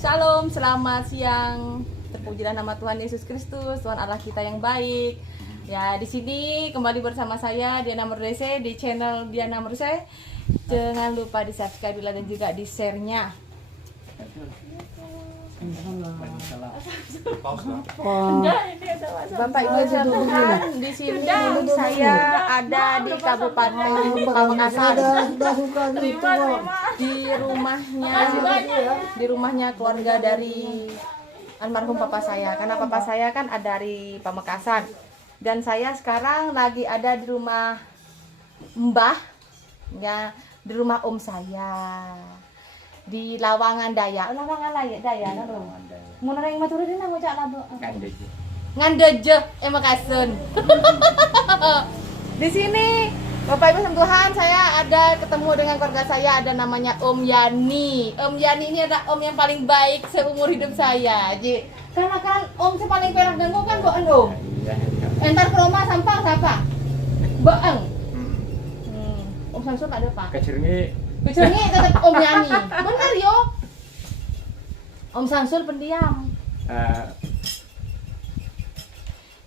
Shalom, selamat siang. Terpujilah nama Tuhan Yesus Kristus, Tuhan Allah kita yang baik. Ya, di sini kembali bersama saya Diana Murdese di channel Diana Murdese. Jangan lupa di-subscribe dan juga di-share-nya. Bapak Ibu Tuhan, di sini saya ada di Kabupaten Pamekasan. Di rumahnya keluarga dari almarhum papa saya. Karena papa saya kan ada di Pamekasan. Dan saya sekarang lagi ada di rumah Mbah, ya, di rumah om saya. Di Lawangan Daya. Lawangan Daya, mau nering maturi dina ngocak labu. Ngandeje, Makasun. Di sini Bapak Ibu Tuhan, saya ada ketemu dengan keluarga saya, ada namanya Om Yani. Om Yani ini adalah om yang paling baik seumur hidup saya. Ji, karena kan om yang paling perak dengo kan boeng om. Entar ke rumah sampang siapa? Boeng. Om Samsul ada pak. Kecerni tetap Om Yani. Benar yo. Om Samsul pendiam.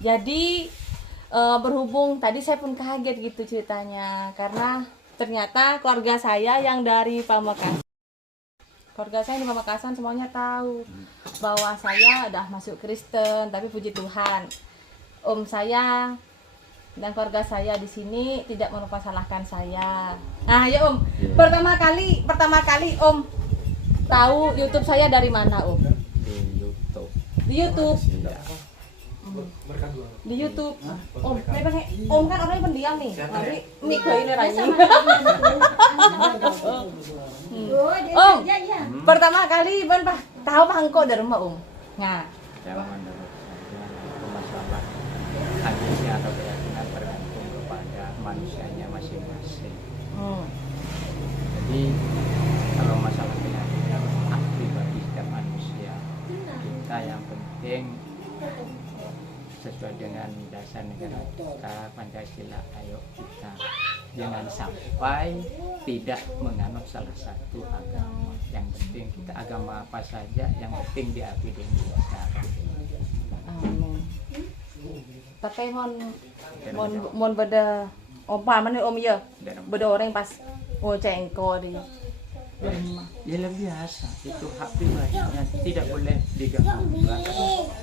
Jadi berhubung tadi saya pun kaget gitu ceritanya, karena ternyata keluarga saya yang dari Pamekasan, keluarga saya di Pamekasan semuanya tahu bahwa saya udah masuk Kristen. Tapi puji Tuhan, om saya dan keluarga saya di sini tidak mempersalahkan saya. Nah ya om, pertama kali om tahu YouTube saya dari mana om? Di YouTube. Di YouTube. Om kan orangnya pendiam nih. Nanti mik ini Rani. Om, pertama kali ban Pak tahu Pak engkau dari rumah om. Nah, masalah agamanya atau keyakinan tergantung kepada manusianya masing-masing. Jadi kalau masalah keyakinan pribadi setiap manusia, kita yang penting sesuai dengan dasar negara kita Pancasila, ayo kita jangan sampai tidak menganut salah satu agama. Yang penting kita agama apa saja, yang penting diakui di Indonesia. amin. Tapi mon beda om paman om ya. Beda orang pas cengko di rumah. Ya lebih biasa, itu hak pribadinya, tidak boleh diganggu.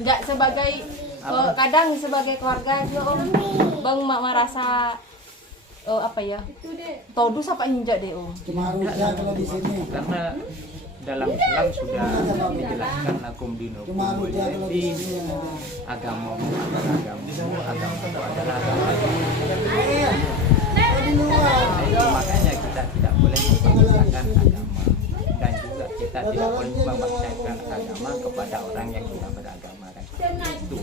Enggak sebagai kadang sebagai keluarga dia om bang merasa apa ya, todus apa injak deh om. Karena dalam Islam sudah dijelaskan lakum dinukum waliyadin, agamamu adalah agamamu, agamamu adalah agamamu. Makanya kita tidak boleh memaksakan agama, dan juga kita tidak boleh memaksakan agama kepada orang yang tidak beragama. Itu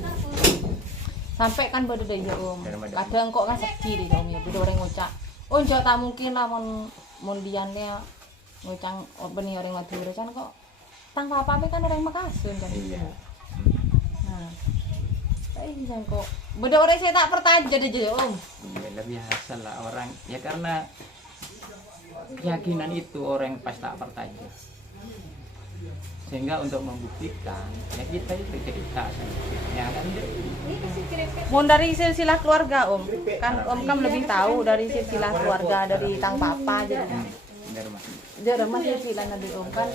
Sampai kan beda deh ya om. Kadang kok kan sedih deh om ya, beda orang ngucap. Oh njok tak mungkin lah mon diannya ngucang benih orang Madura kan kok tang apa kan orang Makasun kan. iya. Nah, ini kan kok beda orang saya tak pertaja deh om. Iya, lebih biasa lah orang ya, karena keyakinan itu orang pas tak pertanyaan. Sehingga untuk membuktikan ya kita itu cerita yang kan Mon dari silsilah keluarga om, kan om kan lebih tahu dari silsilah keluarga dari tang papa jadi. dari rumah. Dia rumah silsilah nabi om kan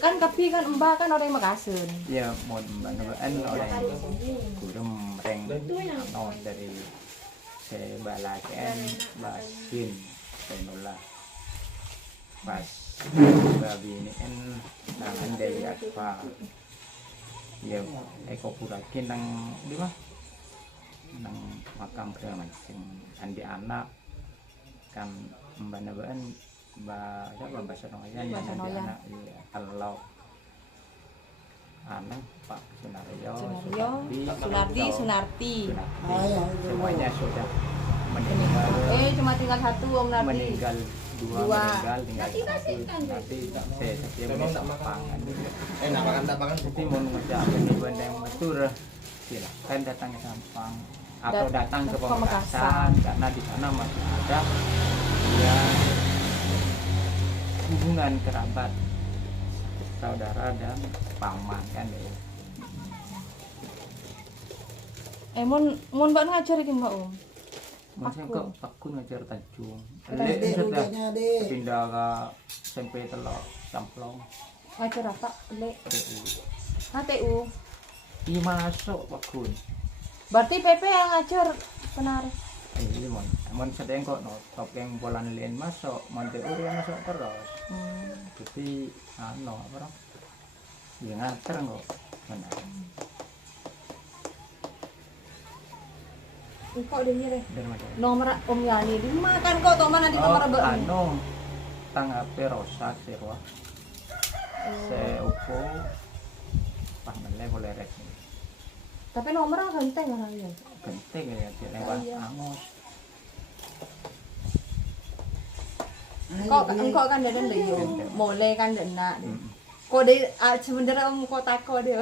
kapi kan mbak kan orang Makasun. Ya mau mbak-mbaan orang kurang reng ano dari sebalaken basin penula pas babi ini kan tangan dari apa ya eko purakin nang di mah nang makam beramancing andi anak kan mbak-mbaan bahasa Noyan anak ya kalau anak Pak Sunaryo, Sunarti. Semuanya sudah meninggal. Cuma tinggal satu om Nardi. Meninggal dua. Tinggal satu. Nanti saya minta pangan. Tak makan. Jadi mau ngucap ini benda yang matur, silakan datang ke Sampang atau datang ke Pamekasan, karena di sana masih ada ya hubungan kerabat saudara dan paman kan deh. Mun mbak ngajar iki mbak Maksudnya kok aku ngajar Tanjung. Dek, Sudah rujuknya, Dek. pindah ke SMP Telok Camplong. ngajar apa le PU. HTU Iya masuk Pak. berarti PP yang ngajar benar. Iya mon sedang kok no top yang bulan lain masuk, mon teori yang masuk terus. Jadi apa? Ya nganter kok. Benar. Kok dia deh Dari mana? nomor Om Yani dimakan kok toh mana di kamar mbak tang HP rosak sirwa. Saya upo pamele boleh rek. tapi nomornya ganteng kan ya. Penting ya dia lewat Iya. angus. Engkau kan ada deh yo mulai kan dena Mm. kok dia sebenarnya Om kok tako dia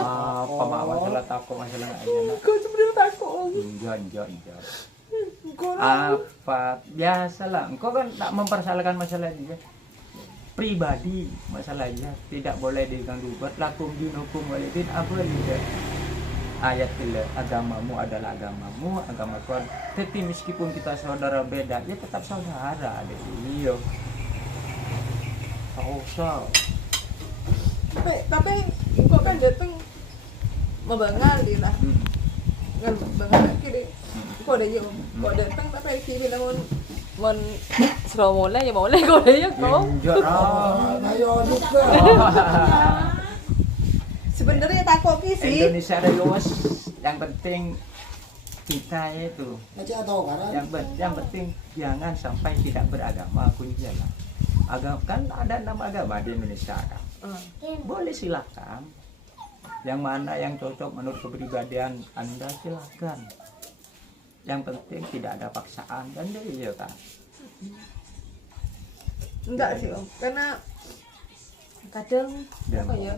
Apa mak masalah takut masalah aja. kok sebenarnya tako Enggak. Apa biasalah. Engkau kan tak mempersalahkan masalah dia. Pribadi masalahnya tidak boleh diganggu buat lakum dinukum walidin apa juga ayat bila agamamu adalah agamamu agama Tuhan tapi meskipun kita saudara beda ya tetap saudara ada iya tak usah tapi kok kan dateng mabangal di lah ngan bangal kiri kok ada yo kok dateng tapi kiri bilang mon selalu mulai ya mulai kok ada yo kok enggak Ayo juga. sebenarnya takut sih Indonesia ada luas yang penting kita itu Aja tahu kan? yang penting jangan sampai tidak beragama kunci lah agama kan ada 6 agama di Indonesia kan boleh silakan yang mana yang cocok menurut kepribadian Anda silakan yang penting tidak ada paksaan dan dia kan enggak sih Om karena kadang Dan- apa ya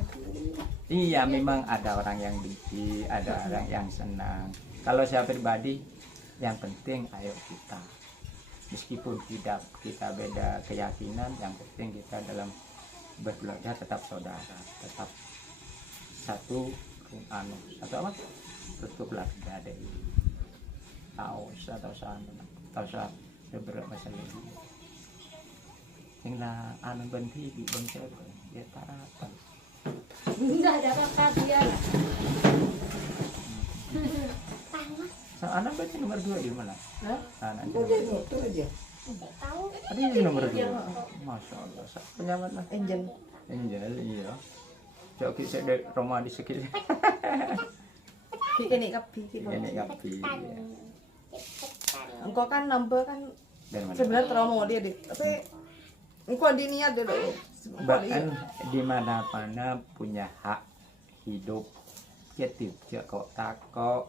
iya memang ada orang yang benci ada orang yang senang kalau saya pribadi yang penting ayo kita meskipun tidak kita beda keyakinan yang penting kita dalam berbelajar tetap saudara tetap satu apa tutuplah dari tahu sah beberapa masalah yang lah anu benti di bangsa ya tarapan Enggak ada apa-apa dia. so anak berarti nomor 2 di mana anak Udah itu aja. Tahu tadi yang nomor 2 masya Allah penyaman lah angel Angel iya coba kita dari rumah di sekitar ini kapi ini kapi engkau kan nambah kan dari mana sebenarnya trauma dia deh tapi engkau di niat deh loh bahkan di mana-mana punya hak hidup ya tidak kok takut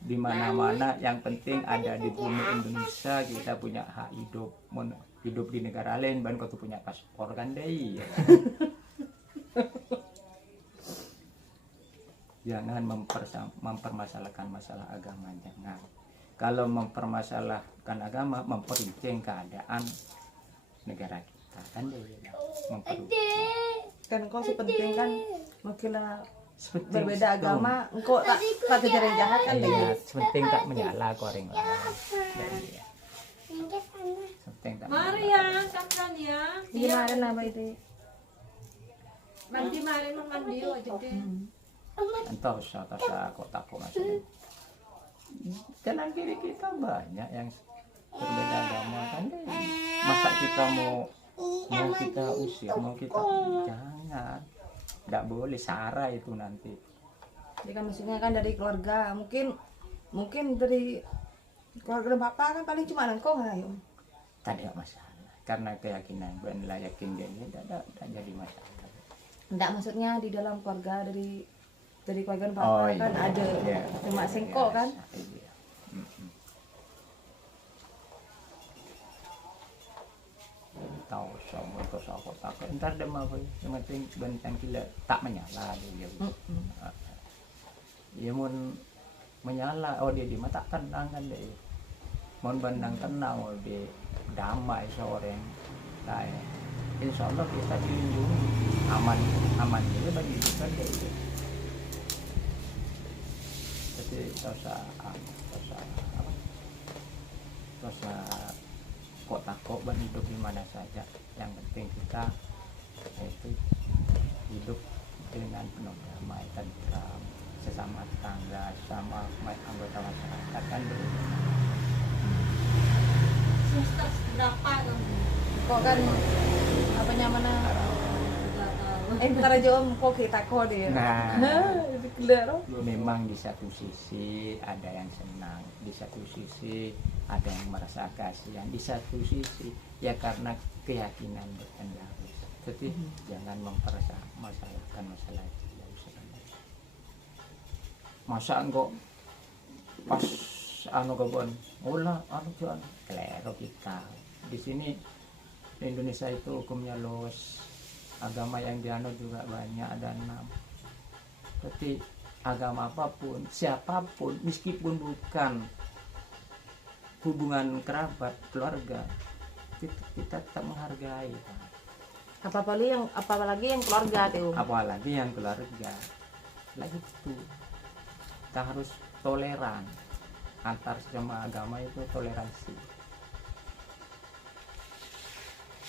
di mana-mana yang penting ada di bumi Indonesia kita punya hak hidup hidup di negara lain bahkan kau tuh punya paspor kan deh jangan mempermasalahkan masalah agama jangan kalau mempermasalahkan agama memperincing keadaan negara kita kan deh kan engkau sih penting kan mungkin lah Sepenting berbeda agama engkau tak terjadi jahat kan iya, deh sepenting tak menyala koreng lah iya. Sepenting tak Maria, kapan ya? gimana nama itu Mandi mari mandi aja deh. entah usah kotak masalah kanan kiri kita banyak yang berbeda agama kan deh masa kita mau kita usir mau kita jangan tidak boleh sara itu nanti jadi kan maksudnya kan dari keluarga mungkin dari keluarga bapak kan paling cuma engkau nggak ya tak ada masalah karena keyakinan benar yakin dia ini tidak jadi masalah enggak maksudnya di dalam keluarga dari keluarga bapak Oh, kan iya. ada Iya. cuma sengkok kan Iya. Tahu sama kau tak entar dia mau yang penting bentang kila tak menyala dia ya mun menyala oh dia di mata tenang kan dia mun bentang tenang oh dia damai seorang kayak insya Allah kita dilindungi, aman juga bagi kita gitu. Jadi dosa kok takut hidup di mana saja. Yang penting kita itu hidup dengan penuh damai, tentram, sesama tetangga, sesama anggota masyarakat kan begitu. Semester berapa kamu? Kok kan apa nyamana? Nggak tahu. Bentar aja om, kok kita kok dia. Nah, Itu clear om. memang di satu sisi ada yang senang, di satu sisi ada yang merasa kasihan, di satu sisi ya karena keyakinan berpendapat. Jadi jangan mempermasalahkan masalah itu. Masa enggak pas anu kebon, ulah anu tuan kelero kita. Di sini di Indonesia itu hukumnya luas, agama yang dianut juga banyak, ada 6. Tapi agama apapun, siapapun, meskipun bukan hubungan kerabat, keluarga, kita tetap menghargai. Apalagi yang keluarga tuh. Apalagi yang keluarga. Lagi itu kita harus toleran antar sesama agama, itu toleransi.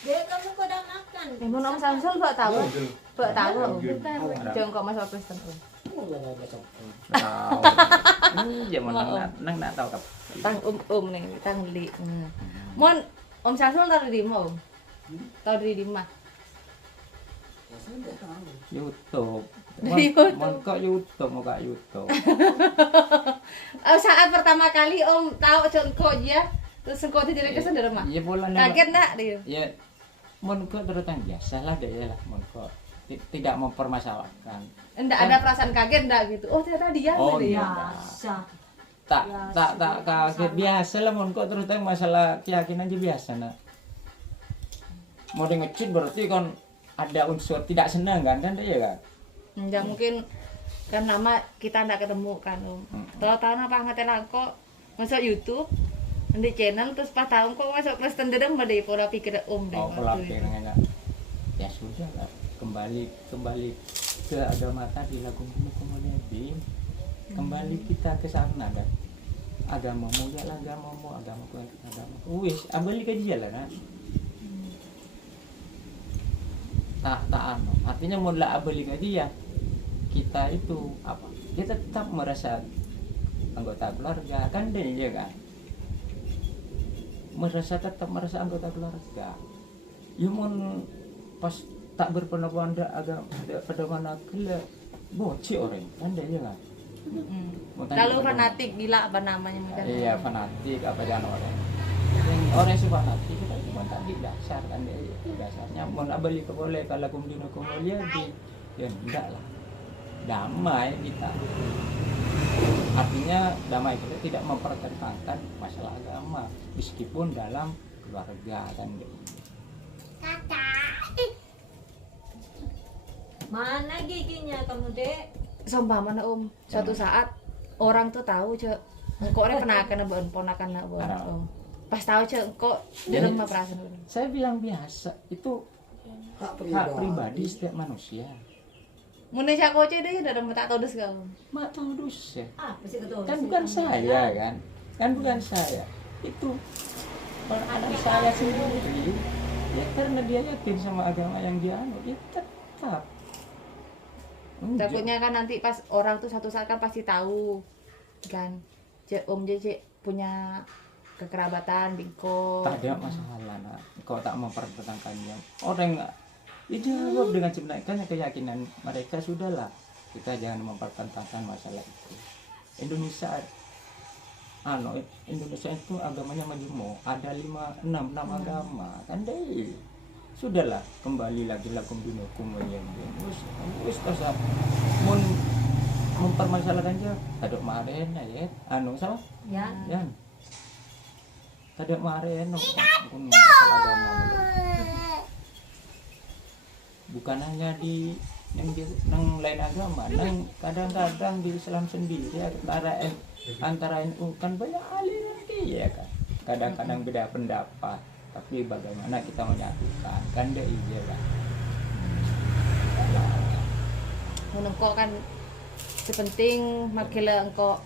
Dek, kamu kok udah makan? Emang om Samsul mbak tahu? Mbak tahu om. Bentar, Jangan kok masuk Kristen om. Tahu. Zaman nang nak tahu kap. Tang nih, tang li. Mon om Samsul tahu di mana om? Tahu di mana? YouTube. Di YouTube. Mon kok YouTube, mau kak YouTube. Saat pertama kali om tahu kok dia terus kok tidak ke sendiri mah. Iya bola Kaget enggak dia? Ya, mon kok terus biasa lah deh lah, mon kok tidak mempermasalahkan. Enggak ada perasaan kaget enggak gitu. Oh ternyata dia Oh, dia. iya. Tak kaget, biasa lah mon kok terus masalah keyakinan aja biasa nak. Mau ngecit berarti kan ada unsur tidak senang kan ya kan? Enggak mungkin kan lama kita enggak ketemu kan om. Tahu-tahu apa ngatain aku masuk YouTube di channel terus pas tahun kok masuk Kristen dedeng mah deh pola pikir om deh. Oh, pola waktu itu. pikirnya ya sudah lah, kembali ke agama tadi lah, kemudian kembali kita ke sana kan. Agamamu ya lah agamamu, wis abali ke dia lah kan. Tak anu, artinya mau lah abali ke dia, kita itu apa? Kita tetap merasa anggota keluarga kan deh ya kan. Tetap merasa anggota keluarga. Ya mun pas tak berpendapat agama pada mana gila bocil orang kan dia kan. Kalau fanatik gila apa namanya mungkin. Iya fanatik apa jangan orang. Yang orang sih fanatik kita cuma tadi dasar kan dia. Dasarnya mun abali ke boleh kalau kumdino kumulia di ya enggak lah. Damai kita. Artinya damai kita tidak mempertentangkan masalah agama meskipun dalam keluarga kan gitu. Mana giginya kamu, Dek? Sumpah mana om, suatu saat orang tuh tahu cek, kok orang ponakan om. Pas tahu cek kok dalam apa perasaan. Saya bilang biasa itu hak pribadi setiap manusia. Indonesia kok cek deh dalam tak tahu des kau. Mak tahu dosa. Masih ketemu. Kan bukan saya kan bukan saya. Itu anak saya sendiri. Ya karena dia yakin sama agama yang dia anut, ya tetap. Takutnya kan nanti pas orang tuh satu saat kan pasti tahu kan cek om cek punya kekerabatan bingko. Tak ada masalah nak. Kau tak mempertentangkannya. Orang dijawab dengan sebenarnya keyakinan mereka, sudahlah. Kita jangan mempertentangkan masalah itu. Indonesia itu agamanya majemuk, ada 6 agama kan deh. Sudahlah, kembali lagi lakum dinukum waliyan. Wis tasap mun mempermasalahkan aja tadok maren ya sama Ya. ya tadok maren pun masalah agama bukan hanya di nang lain agama, nang kadang-kadang di Islam sendiri antara NU kan banyak aliran dia kan, kadang-kadang beda pendapat tapi bagaimana kita menyatukan kan deh iya lah. Menengkok kan sepenting makila engkau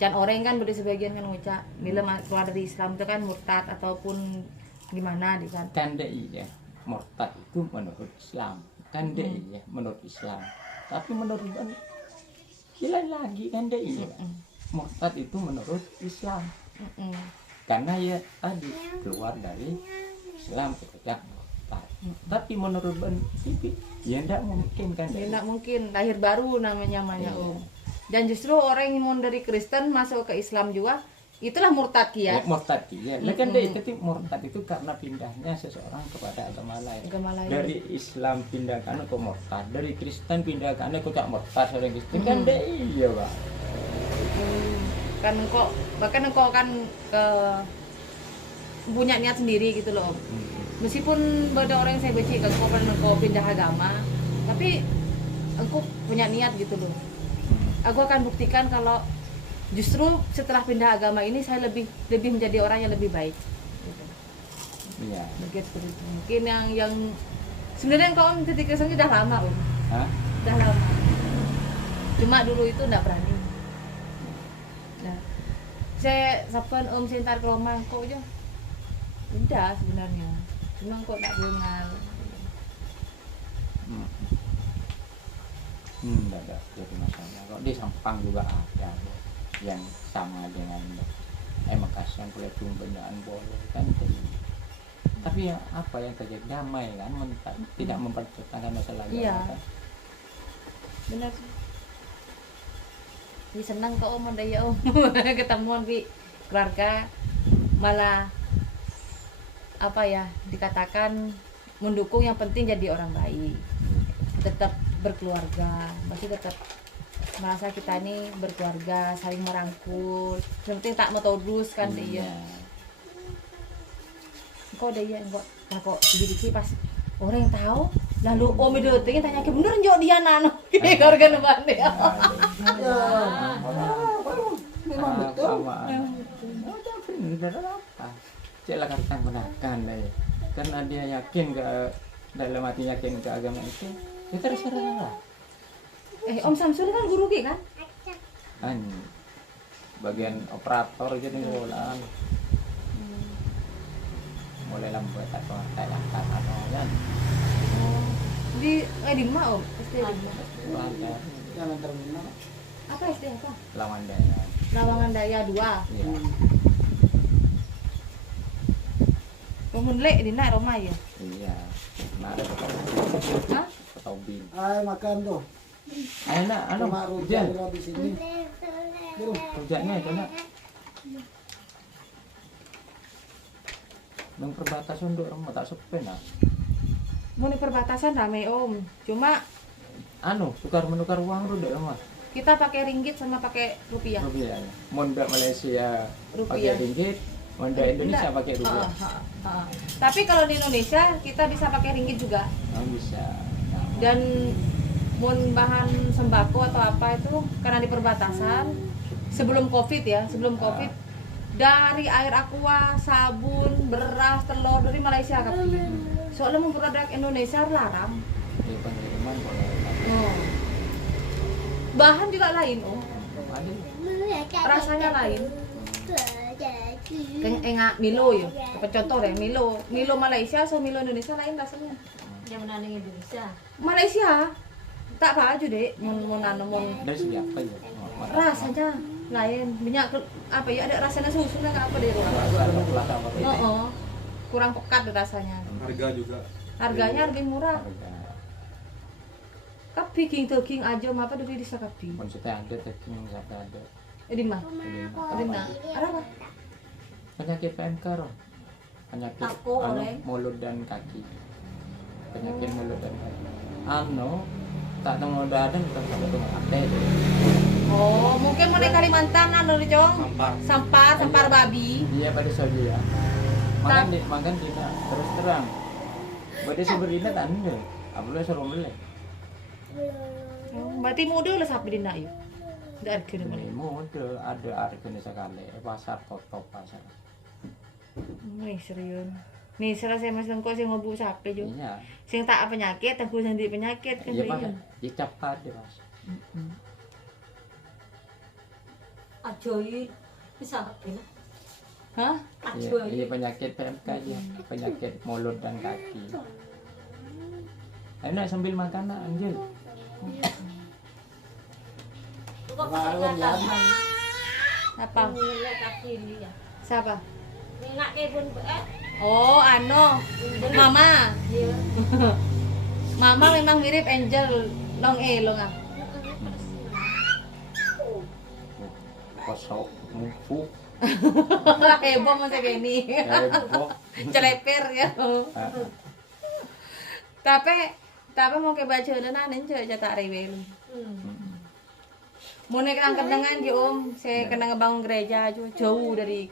jangan orang kan beri sebagian kan ngucap bila keluar dari Islam itu kan murtad ataupun gimana di kan. Kan deh iya murtad itu menurut Islam kan deh iya menurut Islam, tapi menurut lain lagi kan deh iya murtad itu menurut Islam karena ya tadi keluar dari Islam ketika murtad. Tapi menurut Ben Siti ya tidak mungkin kan Ya enggak mungkin lahir baru namanya Om. Dan justru orang yang mau dari Kristen masuk ke Islam juga itulah murtad ya, ya. murtad ya. Kan deh itu murtad itu karena pindahnya seseorang kepada agama lain. Dari Islam pindahkan ke murtad, dari Kristen pindahkan ke tak murtad orang Kristen kan deh iya Pak. Kan kok bahkan engkau kan punya niat sendiri gitu loh Om. Meskipun ada orang yang saya benci kan engkau pindah agama, tapi engkau punya niat gitu loh. Aku akan buktikan kalau justru setelah pindah agama ini saya lebih menjadi orang yang lebih baik. Gitu. Iya. Begitu. Mungkin yang sebenarnya engkau Om ketika udah lama Om. Hah? Udah lama. Cuma dulu itu enggak berani. Nah, saya sapan Om sentar ke rumah kok aja. Udah sebenarnya. Cuma kok enggak bengal. Enggak ada jadi masalah. Kok di Sampang juga ada yang sama dengan Makassar kuliah bendaan boleh kan jadi. Tapi ya apa yang terjadi damai kan tidak mempertentangkan masalah Iya. kan. Benar. Ini senang kok Om ada ya Om ketemuan di keluarga malah apa ya dikatakan mendukung yang penting jadi orang baik tetap berkeluarga masih tetap merasa kita ini berkeluarga saling merangkul yang penting tak mau terus kan dia kok dia enggak nah kok diri pas orang yang tahu lalu Om itu tinggi tanya ke bener njok dia nano keluarga neban dia Memang betul. Tapi benar apa? Cek lah kata gunakan ya. Karena dia yakin ke dalam hati yakin ke agama itu, ya terserah. Om Samsul kan guru kan? Kan bagian operator jadi ngulang. Mulai lambat atau kayak kan. Di mana Om? SD di mana? Jangan terminal. Apa SD apa? Lawan daya. Lawangan Daya 2. Iya. Pemunlek di nak rumah ya? Iya. Nah, ada Hah? Tobin. Ay, makan tuh. Ayo nak, anu, Cuma hujan. rujak di sini. Belum. Hujannya itu nak. Nang perbatasan dok rumah tak sepi nak. Mau di perbatasan rame Om. Cuma Anu, tukar menukar uang dulu dok rumah. kita pakai ringgit sama pakai rupiah. Rupiah. Monda Malaysia pakai Rupiah. ringgit, monda Indonesia Enggak. pakai rupiah. Ha. Tapi kalau di Indonesia kita bisa pakai ringgit juga. Oh, bisa. Nah, Dan mau bahan sembako atau apa itu karena di perbatasan sebelum Covid ya, sebelum Covid dari air aqua, sabun, beras, telur dari Malaysia kan. Soalnya mau produk Indonesia larang. di pengiriman boleh. Oh. Bahan juga lain, Om. Ada. Rasanya lain. Kayak Milo ya. Apa contoh deh Milo. Milo Malaysia sama Milo Indonesia lain rasanya. Yang mana nih Indonesia? Malaysia tak apa aja deh mau nanam Dari segi apa ya? rasanya lain banyak apa ya ada rasanya susunya nggak apa deh kurang pekat deh rasanya Harga juga. harganya harga murah tapi daging aja apa dari di sakapi Maksudnya ada daging sampai ada. di mana di mana ada apa Penyakit PMK roh. Penyakit Aku anu, oleh. mulut dan kaki. Penyakit mulut dan kaki. Anu tak tahu dan kita sama dengan ate. oh mungkin mau di Kalimantan anu di Jong sampar babi Iya pada saja ya. Makan tidak terus terang. Pada sebenarnya tak ada. Apalagi suruh beli. berarti muda lah sapi di nak yuk nggak ada kena Ini mode ada harganya sekali. Pasar top pasar. serius Nih selesai Mas engko sing ngobu sape yo. Iya. Sing tak penyakit, aku sing di penyakit kan Iya iya. Mas, dicap deh Mas. Ajoy bisa kena. Hah? Iya, ini penyakit PMK ya, penyakit mulut dan kaki. Enak sambil makan anjir. Kok Warung ya. Apa? Nilai kaki dia. Siapa? Nengak ke pun Oh, Mama. Iya. Mama memang mirip Angel long ah. Kosok, mumpuk, Heboh masa gini. heboh. Celeper ya. Ah, Tapi mau ke baca nenanen cetak rewel. Mau naik angkat dengan di Om, saya kena ngebangun gereja jauh dari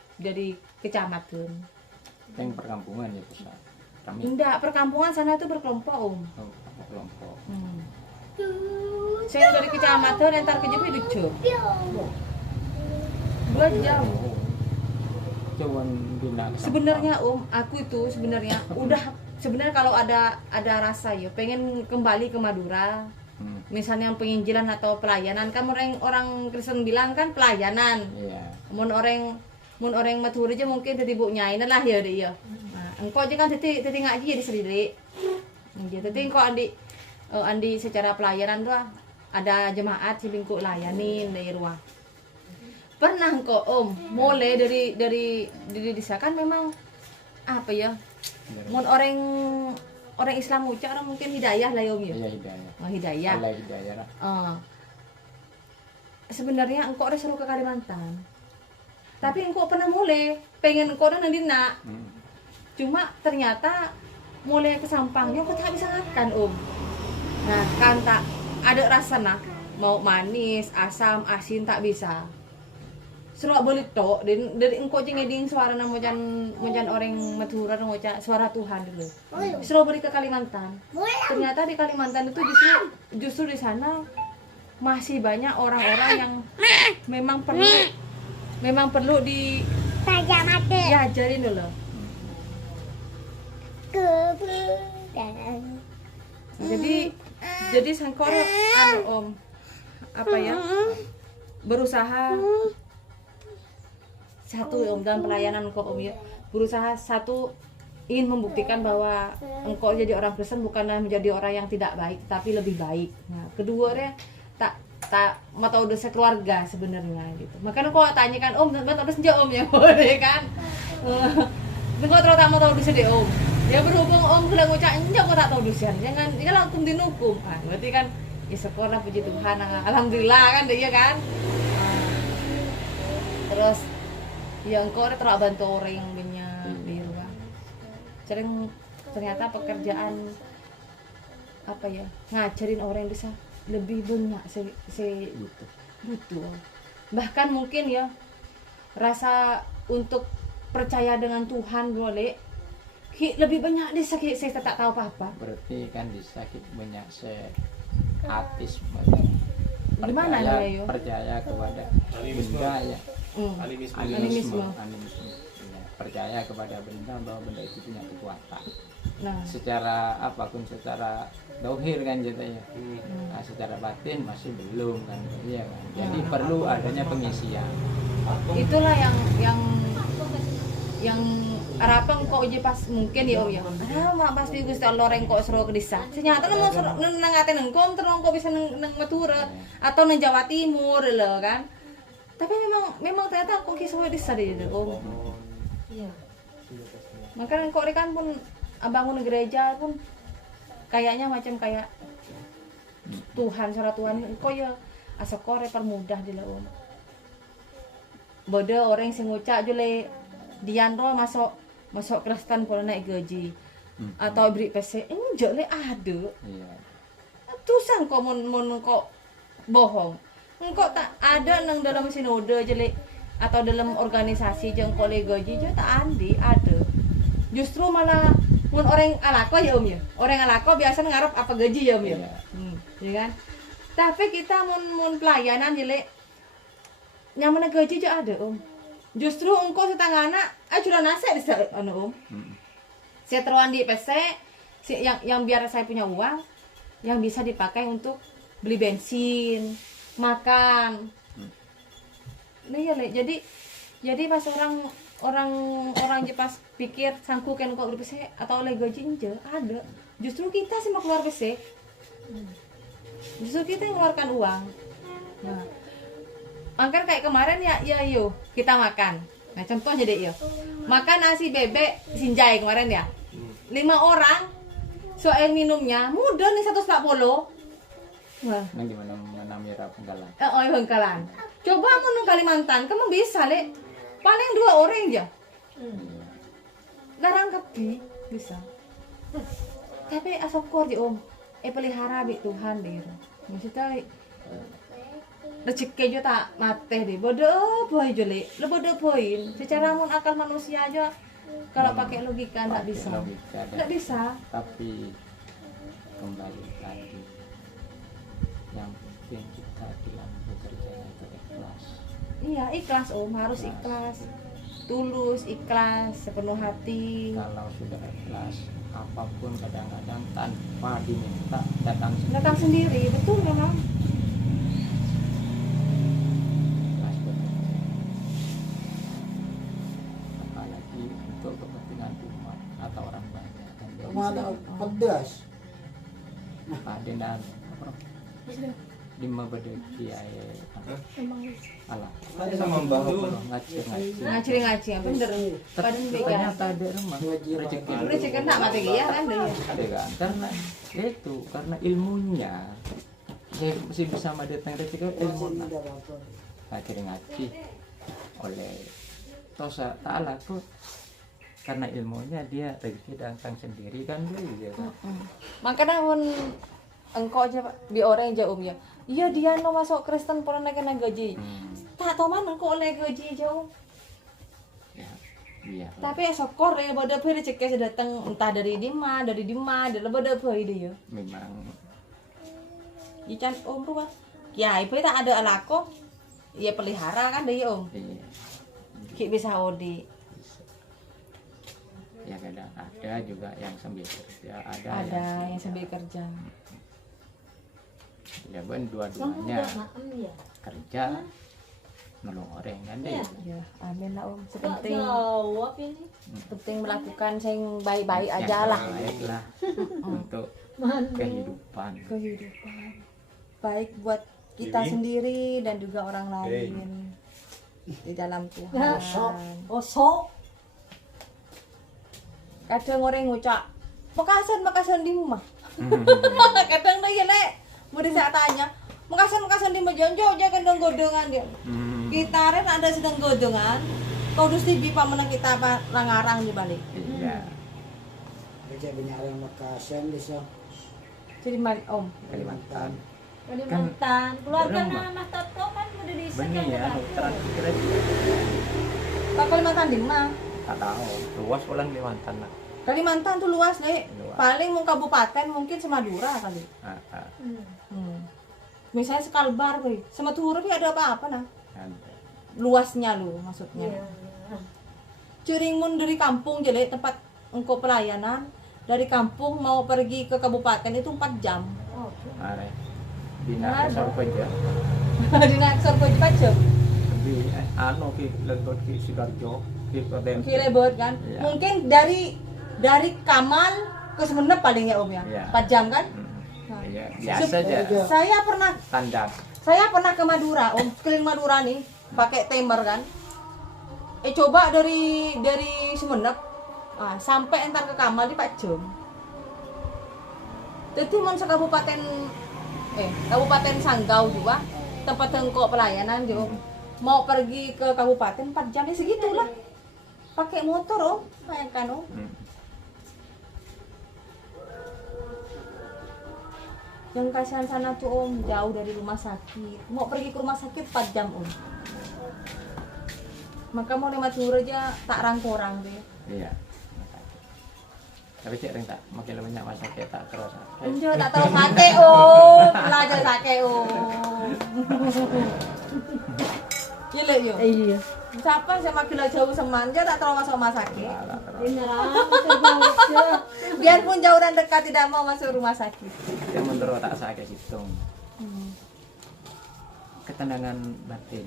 kecamatan. yang perkampungan ya pusat. Kami Enggak, perkampungan sana tuh berkelompok Om. kelompok. Saya dari kecamatan entar ke Jepi jauh. 2 jam. Cuman bina. Sebenarnya Om, aku itu sebenarnya kalau ada rasa ya pengen kembali ke Madura. Misalnya penginjilan atau pelayanan kan orang Kristen bilang kan pelayanan. Iya. Mun orang matur aja mungkin tadi bu nyain lah ya deh ya. Nah, engkau aja kan tadi ngaji jadi sendiri. Jadi tadi engkau andi secara pelayanan tuh ada jemaat sih bingku layanin dari ruang. Pernah engkau Om mulai dari desa kan memang apa ya? Mun orang Islam ucap mungkin hidayah lah ya Om ya. Iya hidayah. Oh, hidayah. Allah hidayah lah. Sebenarnya engkau udah seru ke Kalimantan. Tapi engkau pernah mulai pengen engkau udah nanti nak. Cuma ternyata mulai ke Sampangnya engkau tak bisa makan Om. Nah kan tak ada rasa nak mau manis, asam, asin tak bisa. Seru boleh tok dari engkau ngeding suara nang mocan orang Madura ngoca suara Tuhan dulu. Seru beri ke Kalimantan. Ternyata di Kalimantan itu justru di sana masih banyak orang-orang yang memang perlu diajarin dulu. Jadi sangkor Om apa ya berusaha satu Om dalam pelayanan kok Om ya berusaha satu ingin membuktikan bahwa engkau jadi orang Kristen bukanlah menjadi orang yang tidak baik tapi lebih baik. Nah kedua tak mau tahu dosa keluarga sebenarnya gitu. Makanya kau tanyakan Om, mau tahu dosa Om ya boleh kan? Engkau terus tak mau tahu dosa Om. Ya berhubung Om sudah ngucap enggak kau tak tahu dosa. Jangan hukum dinukum. Ah berarti kan ya sekolah puji Tuhan. Alhamdulillah kan dia kan. Terus ya engkau terus bantu orang yang punya di rumah. Ternyata pekerjaan apa ya ngajarin orang bisa lebih banyak butuh. Bahkan mungkin ya rasa untuk percaya dengan Tuhan boleh lebih banyak di sakit saya tak tahu apa-apa. Berarti kan disakit banyak atis Gimana ya? Percaya kepada benda ya. Animisme. Ya, percaya kepada benda bahwa benda itu punya kekuatan. Nah, Secara apapun secara dohir kan gitu ya. Nah, secara batin masih belum kan. Iya kan. Jadi perlu adanya pengisian. itulah yang harapan kok aja pas mungkin ya Om ya. Mak pasti Gusti Allah reng kok seru ke desa. Ternyata nang ngaten engkom terus kok bisa nang Madura atau nang Jawa Timur lho kan. Tapi memang ternyata kok kisah desa di Om. Iya. Makanya kok kan pun bangun gereja pun kayaknya macam kayak Tuhan suara Tuhan kok ya asa kore permudah di Om. Bodoh orang sing ngucap jule dian ro masuk Kristen pola naik gaji atau beri PC enggak le ada. Iya. Tusan kok mun kok bohong. Engkau tak ada nang dalam sinode jele atau dalam organisasi jeung kok le gaji je tak ada. Justru malah mun orang alako ya Om ya. Orang alako biasa ngarep apa gaji ya Om ya. Ya kan? Tapi kita mun pelayanan jele nyaman gaji je ada Om. Justru engkau setangana sudah nase di Om. Seteruan di PC yang biar saya punya uang yang bisa dipakai untuk beli bensin, makan. Nah, iya, Le. Jadi pas orang Jepas pikir sangku kan kok beli PC atau oleh gojinje ada. Justru kita sih mau keluar PC. Justru kita yang mengeluarkan uang. Nah, makanya kayak kemarin ya yuk kita makan. Nah contohnya deh yo, makan nasi bebek sinjai kemarin ya. 5 orang, so air minumnya mudah nih 140. Wah. Nang gimana menamira Penggalan? Oh Bangkalan. Coba mau Kalimantan, kamu bisa le. Paling 2 orang aja. Larang kepi bisa. Tapi asokor di om. Pelihara bi Tuhan deh. Maksudnya rezeki aja tak mate deh. Bodoh boy jeli. Lo bodoh poin. Secara mun akal manusia aja kalau pakai logika nggak bisa. Nggak bisa. Tapi kembali tadi, yang penting kita dalam bekerja itu ikhlas. Iya ikhlas om, harus ikhlas. Tulus, ikhlas, sepenuh hati. Kalau sudah ikhlas, apapun kadang-kadang tanpa diminta datang Datang sendiri, betul memang. ikhlas bekerja. Apalagi untuk kepentingan umat atau orang banyak. Kemana pedas? Ada dan lima bedeki ayah alah Ngaci yang bener. Padahal ternyata ada rumah rezeki rezeki nak mati ya kan deh. ada kan karena itu karena ilmunya saya mesti bisa mendatang rezeki ilmu akhirnya ngaji oleh tosa ta'ala tuh karena ilmunya dia rezeki datang sendiri kan dia kan. Makanya pun engkau aja Pak, di orang aja om ya. Iya dia no masuk Kristen pernah naik gaji. Tak tahu mana engkau oleh gaji jauh. Ya, iya. Tapi sokor ya bodoh pun rezeki datang entah dari dima, dari bodoh pun dia. Memang Ikan om rumah. Ya ibu tak ada alako. Ya pelihara kan dia om. iya. Ki bisa odi. Ya kadang ada juga yang sambil kerja, Ada yang sambil kerja. Ya ben dua-duanya kerja nolong orang kan deh. Ya, amin lah om. Sepenting Jawab ini. penting melakukan yang baik-baik aja lah. Baiklah untuk kehidupan. Kehidupan baik buat kita sendiri dan juga orang lain di dalam Tuhan. Osok. Kadang orang ngucap makasan di rumah. Kadang dia lek mau saya tanya makasan di majonjo aja kan godongan dia. Kita ren ada sedang godongan. Kau dus tibi pamenang kita apa langarang di balik. Iya. Kerja banyak orang Makassar desa Jadi om Kalimantan. Kalimantan. Keluarga rumah. Mas Toto kan udah di Benih ya, terakhir Pak Kalimantan di mana? tak tahu. Luas ulang Kalimantan lah. Kalimantan tuh luas nih. Luas. Paling mau kabupaten mungkin Semadura kali. Ah. Misalnya Sekalbar kali. Semadura tapi ada apa-apa nah. Ada. Luasnya lu maksudnya. Curingmun dari kampung jadi tempat engkau pelayanan dari kampung mau pergi ke kabupaten itu 4 jam. Are. Bina asal kerja. Di Naksor kok jam. Lebih anu ki lentot ki Sidoarjo ki Kodem. Kilebot kan. Iya. Mungkin dari Kamal ke Semenep paling ya Om ya. Iya. 4 jam kan? Iya, biasa aja. Saya pernah ke Madura, Om, keliling Madura nih, pakai timer kan. Coba dari Semenep sampai entar ke Kamal di 4 jam. Jadi mon Kabupaten Sanggau juga tempat engkau pelayanan juga. Mau pergi ke kabupaten 4 jam ya segitulah. Pakai motor Om, bayangkan Om. Yang kasihan sana tuh Om, jauh dari rumah sakit. Mau pergi ke rumah sakit 4 jam Om. Maka mau lewat Madura aja tak rangkorang deh. Iya. Tapi cek ring tak makin banyak masak tak terus. Enjo tak tahu sate Om, belajar sate Om. Iya le yo. Iya. Siapa saya makin jauh semanja tak tahu masuk rumah sakit. Tak terus. Beneran, terbawa. Biarpun jauh dan dekat tidak mau masuk rumah sakit. Yang menurut tak saya hitung ketenangan batin,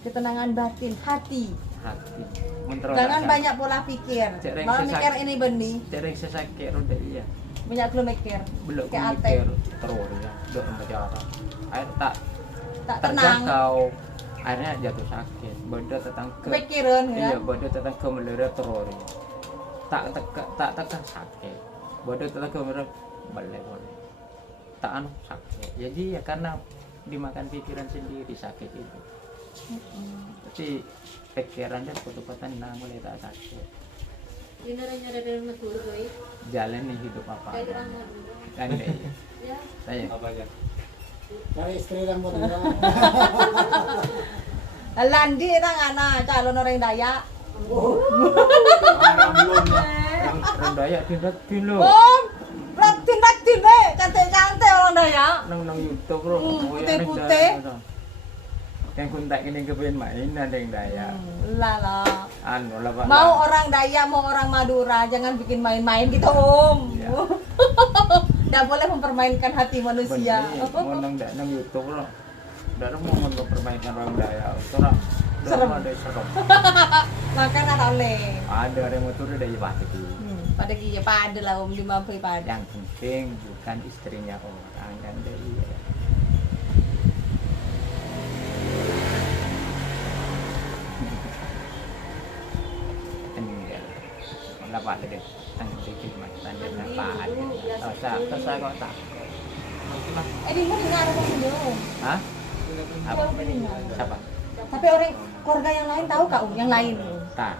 Ketenangan batin, hati. hati. Menurut Jangan tak banyak pola pikir. Jarang Kalau sesak- mikir ini benih, sering sesakit roda iya. banyak belum mikir. Belum Kayak mikir ate. terus ya, dok bicara. Air tak Tak tenang. terjangkau, akhirnya jatuh sakit. Bodoh tentang Kepikiran ya. iya, bodoh tentang kemelera terus. Tak teka sakit. Bodoh tentang kemelera boleh. Tak anu sakit. Jadi ya karena dimakan pikiran sendiri sakit itu. Tapi pikiran dan kekuatan mulai tak sakit. Beneran nyari dari negara doi. Jalani hidup apa? Kayak drama dulu. Kan iya. Ya. Saya Cari istri rambut merah. Landi tang anak calon orang Dayak. orang Dayak tindak lo. Oh, tindak deh, cantik orang Dayak. Nang YouTube bro. Putih-putih. Yang kuntak ini kepengen main ada yang Dayak. Lala. Anu lah Pak. Mau orang Dayak, mau orang Madura, jangan bikin main-main gitu Om. Ya. Tidak boleh mempermainkan hati manusia. Mau nang YouTube bro. Tidak mau mempermainkan orang Dayak. Serem. Serem. Ada serem. Makan ada oleh. Ada yang motor dari pasti. Pada kia pada lah Om lima pada. Yang penting bukan istrinya orang dan dari enggak. Lah Pak deh. Tang dikit mas, tanda apa ada. Tosa kok tak. Di mau dengar apa belum? Hah? Apa? Jauh dengar. Siapa? Tapi orang keluarga yang lain tahu kak Om? Yang lain. Tak.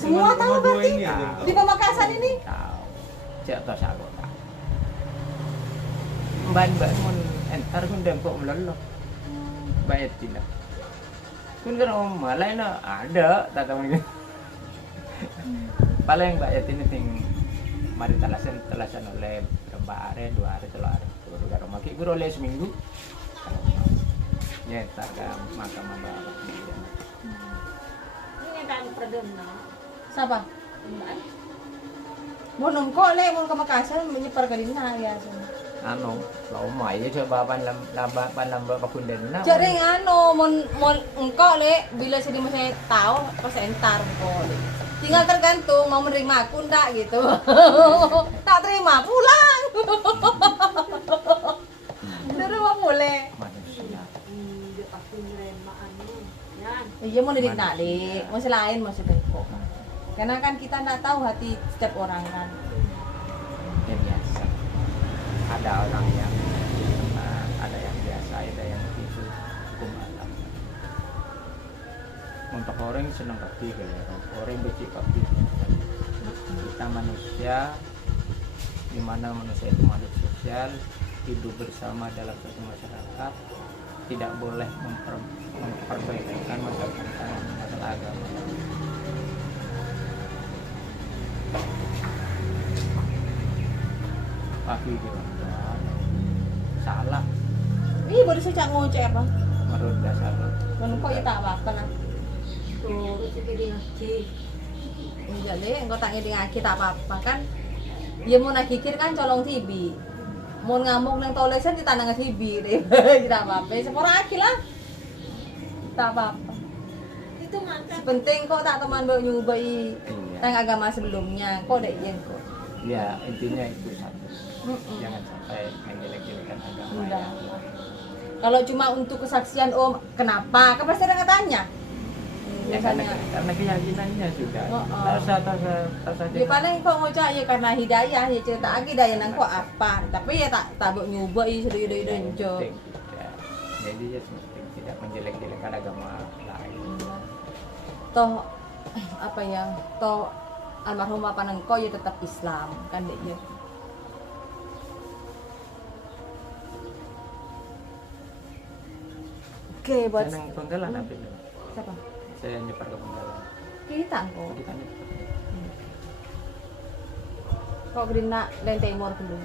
Semua tahu berarti di Pamekasan ini. Tahu. Cek tosa kok tak. Mbak mun entar kun dempok melolo. Bayar tidak. Kun kan om malah ada tak tahu ni. Paling Mbak Yatin ting mari talasan oleh berapa hari, 2 hari, 3 hari. Baru karo maki guru oleh seminggu. Ya tak ke makam Mbak. Ini kan perdem no. Siapa? Mbak. Mau nongkok le, mau ke Makassar menyebar ke dina ya. Anu, lo mai coba pan lamba pakunden na. Jadi anu, mau engkok le, bila sedih saya tahu pas entar engkok le. Tinggal tergantung mau menerima aku enggak gitu. Tak terima pulang. Terima boleh. Manusia. Dia pasti ngeremaan anu. Yan. Iya mau didik nak dik, masih lain masih bengkok. Karena kan kita enggak tahu hati setiap orang kan. Ya biasa. Ada orang yang ada yang biasa, ada yang itu hukum alam. Untuk orang senang kopi ya, orang benci kopi. Kita manusia, di mana manusia itu makhluk sosial, hidup bersama dalam satu masyarakat, tidak boleh memperbaikan masalah agama. Aku salah Ih baru saya ngoceh apa? menurut dasar Kan kok ya tak apa nah. Tuh, rezeki dia ngaji. Iya le, engkau tak ngeding aki tak apa-apa kan. Ya mau nak kikir kan colong tibi. Mau ngamuk nang tolesan kita nang tibi deh. Tidak apa-apa, sepora aki lah. Tak apa-apa. Itu mantap. Penting kok tak teman baru nyobai Iya. tang agama sebelumnya. Kok dek yen kok. Ya intinya itu satu. Mm-mm. Jangan sampai menjelek-jelekan agama Udah. ya. Kalau cuma untuk kesaksian om, kenapa? Kan pasti ada yang tanya. Ya karena keyakinannya sudah. Oh, oh. Tasa Ya paling kok ngocak ya karena hidayah ya cerita lagi daya nang kok apa. Tapi ya tak tabuk nyoba ya sudah denjo. Jadi ya penting tidak menjelek-jelekan agama lain. Toh apa ya? Toh almarhum apa nengko ya tetap Islam kan dek ya. Oke buat Senang Penggalan apa itu? siapa? Saya nyebar ke Penggalan. Kita kok. Kita nyebar. Kok gerina dan timur dulu.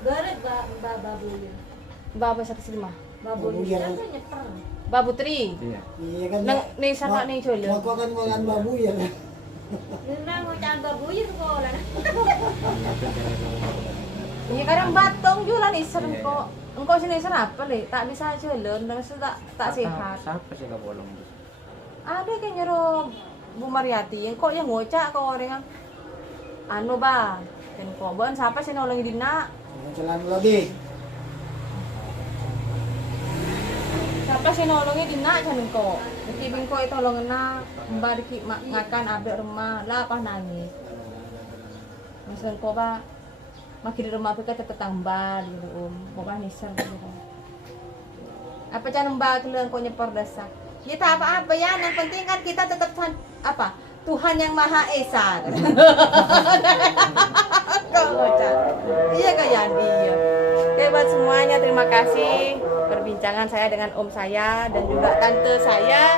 Garet ba babunya. Mbak apa 105? Babu Babuyer. kan tuh nyeper. Babu Tri. Iya. Iya kan. Nang nih sana nih Jolo. Mau kan mau kan babu ya. Nuna mau cang babuyir kok lah. Iya kadang batong jualan isen Iya. kok. Engkau sini isen apa le? Tak bisa Jolo, tak sehat. Siapa sih nggak bolong itu? Ada kayak nyuruh Bu Mariati, yang kok yang ngocak kau orang anu ba, kan kok bukan siapa sih nolongin Dina? Jalan lagi. Siapa sih nolongin Dina kan kok? Nanti bingko itu tolong na, mbak diki ngakan abek rumah, lah apa nangis? Maksudnya kok ba, makin di rumah kita tetap tambah gitu kok ba nisar gitu. Apa cara mbak kalian kok nyepor dasar? Kita apa-apa ya, yang penting kan kita tetap apa? Tuhan yang Maha Esa. Kau bocah. Iya kayak iya. Oke buat semuanya terima kasih perbincangan saya dengan om saya dan juga tante saya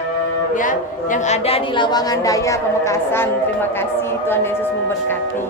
ya yang ada di Lawangan Daya Pamekasan. Terima kasih, Tuhan Yesus memberkati.